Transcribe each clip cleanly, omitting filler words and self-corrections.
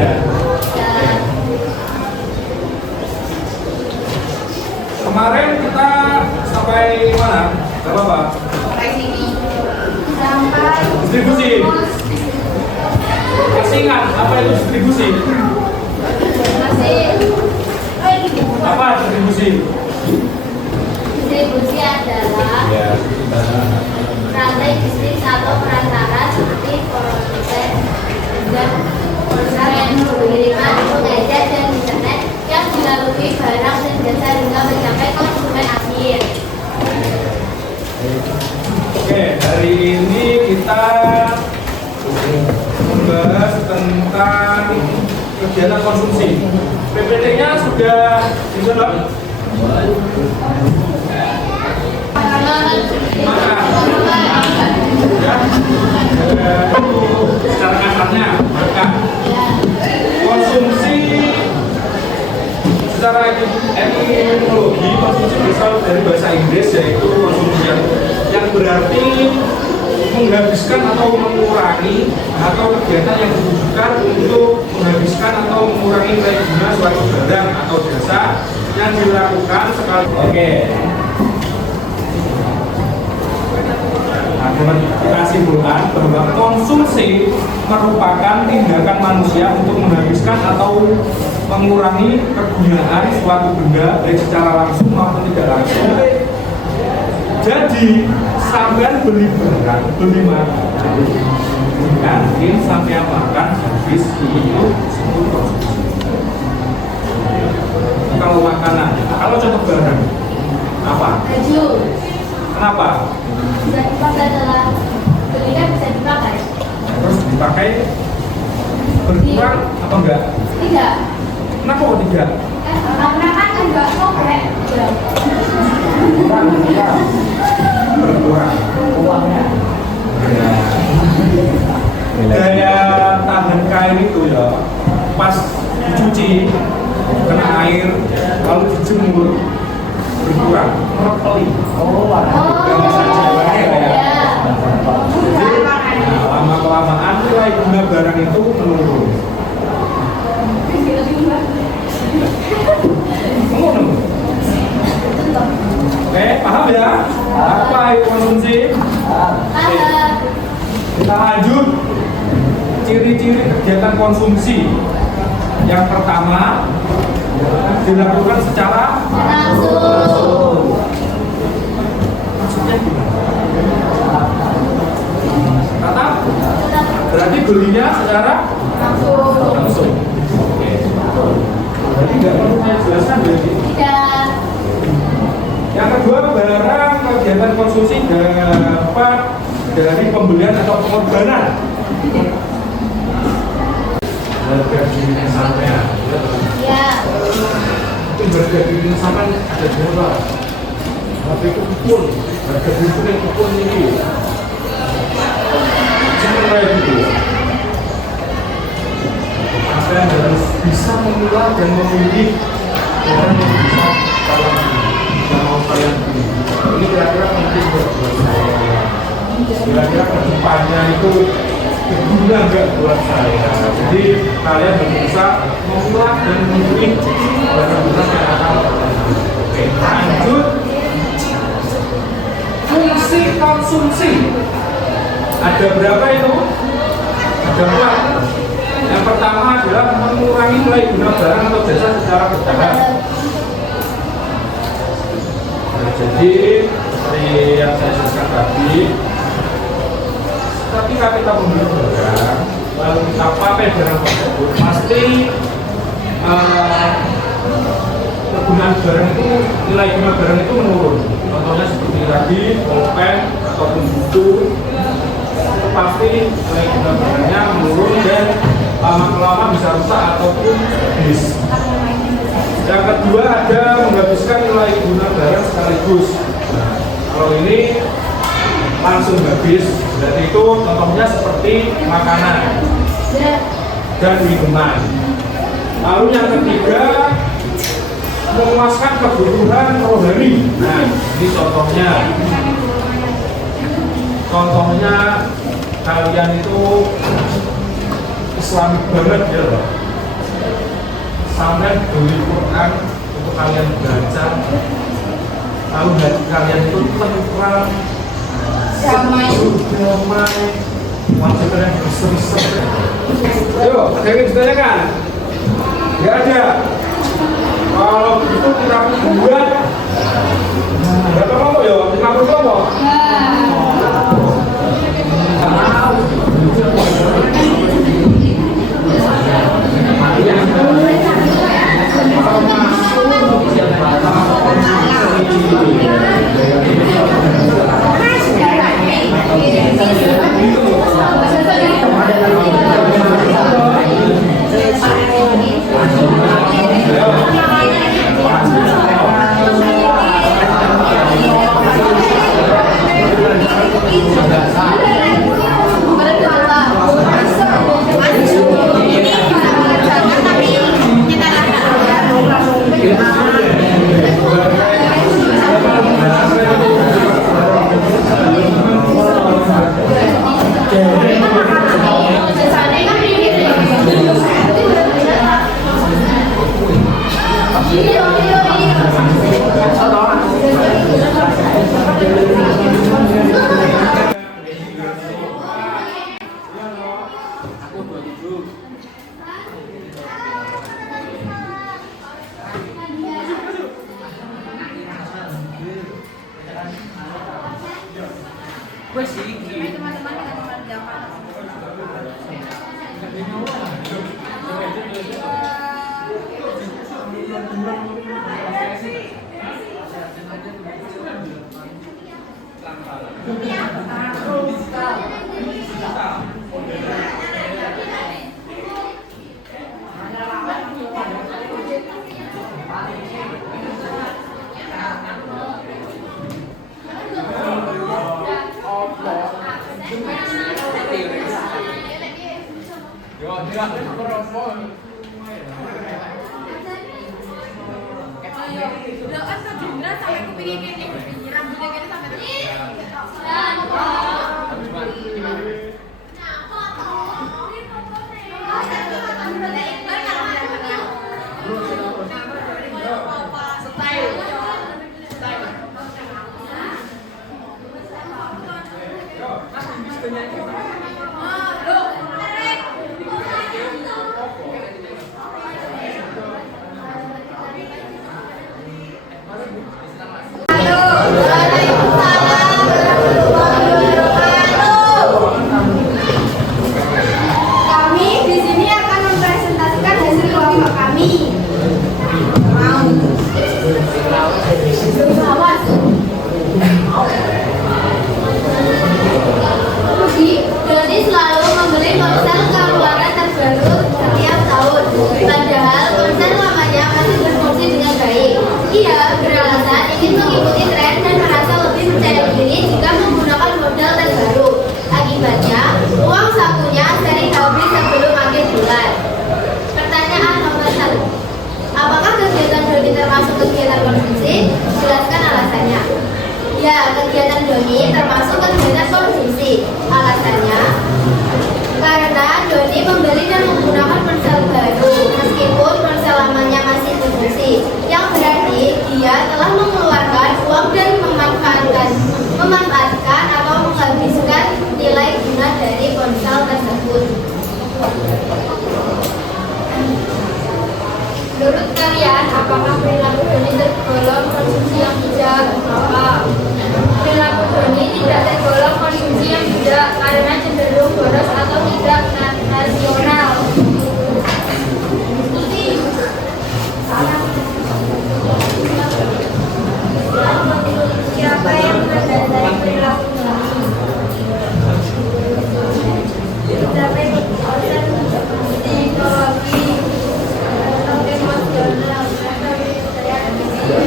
ada. Kemarin kita sampai mana? Gak apa-apa. Sampai sini. Sampai Distribusi. Masih ingat apa itu distribusi? masih. Apa distribusi? Distribusi adalah Ya. rantai bisnis atau perantara seperti produsen dan pengiriman, pengecer dan internet yang dilalui barang dan jasa hingga mencapai konsumen akhir. Oke, hari ini kita membahas tentang kegiatan konsumsi. PPT-nya sudah disedot? Ya, secara kasarnya, maka konsumsi secara etimologi konsumsi berasal dari bahasa Inggris yaitu konsumsi yang berarti menghabiskan atau mengurangi atau kegiatan yang ditujukan untuk menghabiskan atau mengurangi nilai guna suatu barang atau jasa yang dilakukan sekali. Oke. Nah, kita simpulkan bahwa konsumsi merupakan tindakan manusia untuk menghabiskan atau mengurangi kegunaan suatu benda baik secara langsung maupun tidak langsung. Jadi sampai beli barang, beli makanan, mungkin sampai makan habis itu disebut konsumsi. Kalau makanan, kalau contoh barang apa? Baju Kenapa? bisa dipakai adalah belinya bisa dipakai. Terus dipakai berkurang atau enggak? Tidak. Kenapa kok tidak? Karena kan enggak sobek. Berkurang uangnya. Daya tahan kain itu ya pas dicuci kena air lalu dijemur berkurang merpeli. Lama kelamaan nilai guna barang itu menurun. Oke, paham ya? Apa itu konsumsi? Kita lanjut. Ciri-ciri kegiatan konsumsi. Yang pertama, dilakukan secara Langsung. maksudnya gimana? Kata? Berarti belinya secara langsung. Oke. Berarti nggak perlu saya jelaskan berarti. Tidak. Yang kedua, barang kegiatan konsumsi dapat dari pembelian atau pengorbanan. Harga diri sampean. Ya. Itu harga diri sampean ada berapa? Tapi itu pun harga diri itu yang pun ini. Jangan kayak gitu. Sampean harus bisa memilah dan memilih orang yang bisa dalam mau kalian pilih. Ini kira-kira penting buat saya. Kira-kira kedepannya itu berguna nggak buat saya. Jadi kalian harus bisa memilah dan memilih barang-barang yang akan. Oke, lanjut. Fungsi konsumsi ada berapa itu? Ada 4. Yang pertama adalah mengurangi nilai guna barang atau jasa secara bertahap. Nah, jadi seperti yang saya jelaskan tadi, ketika kita membeli barang lalu kita pakai barang tersebut, pasti kegunaan barang itu, nilai guna barang itu menurun. Contohnya seperti tadi pulpen ataupun buku, itu pasti nilai guna barangnya menurun dan lama-lama bisa rusak ataupun habis. Yang kedua ada menghabiskan nilai guna barang sekaligus. Nah, kalau ini langsung habis, berarti itu contohnya seperti makanan dan minuman. Lalu yang ketiga memuaskan kebutuhan rohani. Nah, ini contohnya kalian itu Islamik banget ya loh. sampai beli Quran untuk kalian baca, lalu hati kalian itu tentram, damai, wajah kalian berseri-seri. Ayo, ada yang ditanyakan? Nggak ada. Kalau begitu kita buat berapa kelompok ya? 50 kelompok? Menurut kalian, apakah perilaku Doni tergolong konsumsi yang bijak? Apa? Perilaku Doni tidak tergolong konsumsi yang bijak karena cenderung boros atau tidak rasional. Siapa yang mendasari perilaku Doni? Mencapai kepuasan psikologi atau emosional atau percaya diri.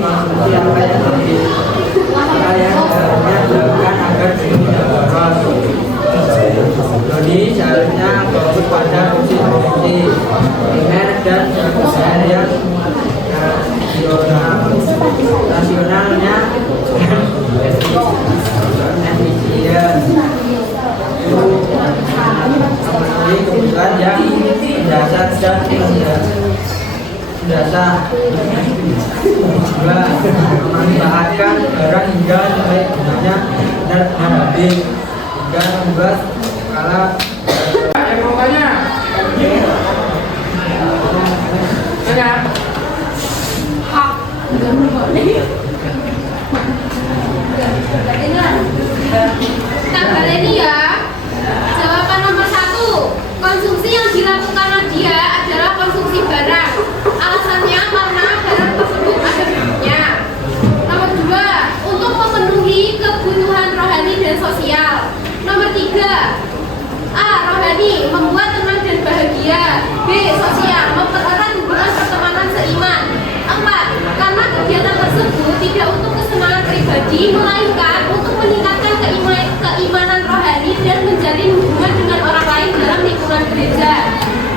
konsumsi apa yang dilakukan agar tidak boros. Jadi seharusnya fokus pada fungsi primer dan sekunder yang rasionalnya efisien. Memenuhi kebutuhan yang mendasar dan mendasar. Dua, memanfaatkan barang hingga nilai gunanya benar-benar habis. Tiga, membuat skala. Yang mau tanya? Tanya? Nah, kali ini ya, jawaban nomor 1, konsumsi yang dilakukan Nadia adalah konsumsi barang. Alasannya karena barang tersebut ada butuhnya. Nomor 2, untuk memenuhi kebutuhan rohani dan sosial. Nomor 3, A. Rohani, membuat tenang dan bahagia. B. Sosial, mempererat hubungan pertemanan seiman. 4, karena kegiatan tersebut tidak untuk kesenangan pribadi, melainkan untuk meningkatkan keimanan rohani dan menjalin hubungan dengan orang lain dalam lingkungan gereja.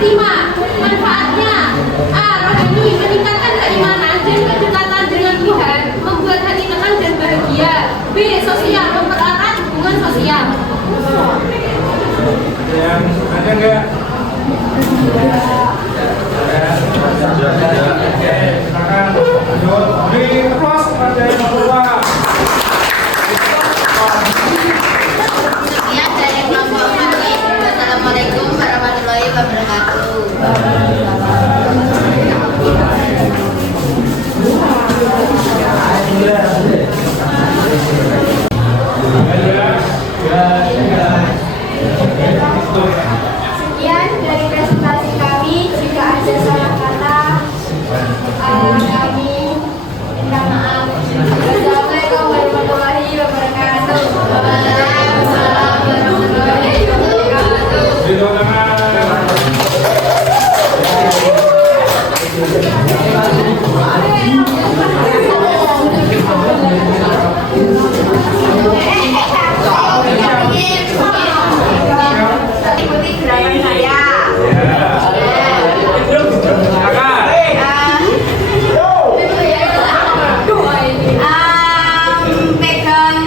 5, manfaatnya A. Rohani, meningkatkan keimanan dan kedekatan dengan Tuhan, membuat hati tenang dan bahagia. B. Sosial, mempererat hubungan sosial. Yang ada nggak? Oke, silakan. Beri aplaus kepada yang kedua. Sekian dari kelompok kami. Assalamualaikum warahmatullahi wabarakatuh. Sekian dari presentasi kami. Jika ada salah kata, kami minta maaf. Assalamualaikum warahmatullahi wabarakatuh. Waalaikumsalam warahmatullahi wabarakatuh. Ridho tangan. Ikuti gerakan saya. Pegang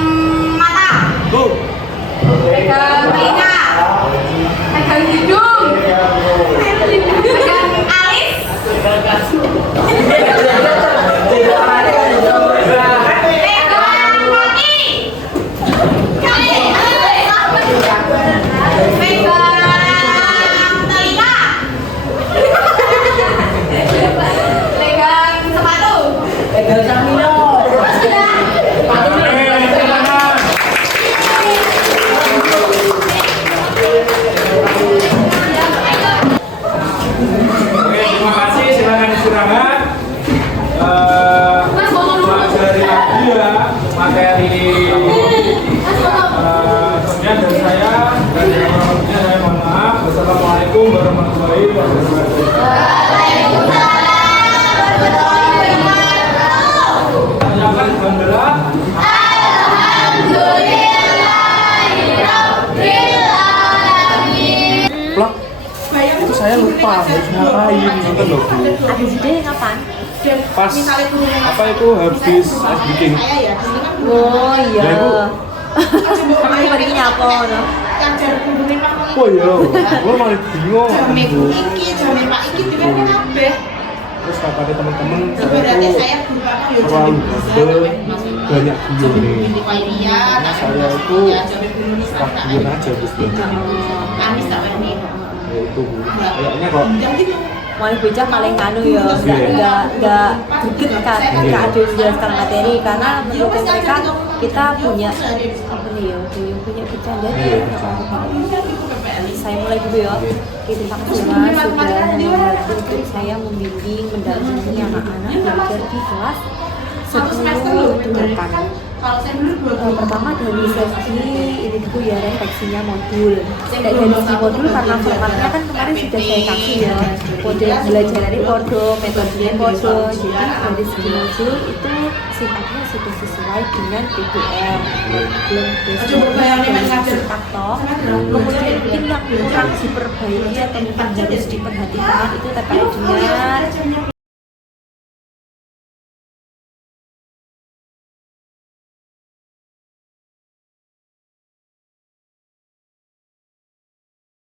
mata, pegang telinga, pegang hidung, pegang alis, pegang kaki, pegang telinga, pegang sepatu. Pegang Camino. Oke, terima kasih. Silakan istirahat. Pelajari lagi ya materi. Kemudian dari saya dan yang berikutnya saya mohon maaf. Wassalamualaikum warahmatullahi wabarakatuh. Silakan alhamdulillah. Plak, itu saya lupa harus ngapain nonton loh Bu. Ada jeda kapan? Pas apa itu habis ice breaking. Oh iya. Ya, Bu. Kamu pergi nyapa no? Oh iya, gue malah bingung. Bu. Terus kata teman-teman saya itu terlalu banyak guyon nih. Karena saya itu tak guyon aja Gus. Ya itu Bu. Kayaknya kok Mau bocah paling anu ya, nggak greget kan, nggak ada yang menjelaskan materi karena menurut mereka kita punya apa nih ya, punya bercanda ya. Saya mulai dulu ya. Terima kasih Mas sudah membantu untuk saya membimbing, mendampingi anak-anak belajar di kelas 10 ke depan. Pertama dari segi ini dulu ya refleksinya modul. Dari segi modul karena formatnya kan kemarin sudah saya kasih ya, model belajarannya podo, metodenya podo. Jadi dari segi modul itu sifatnya sudah sesuai dengan PBL. Belum sifat toh. Kemudian mungkin yang kurang diperbaiki atau mungkin harus diperhatikan itu terkait dengan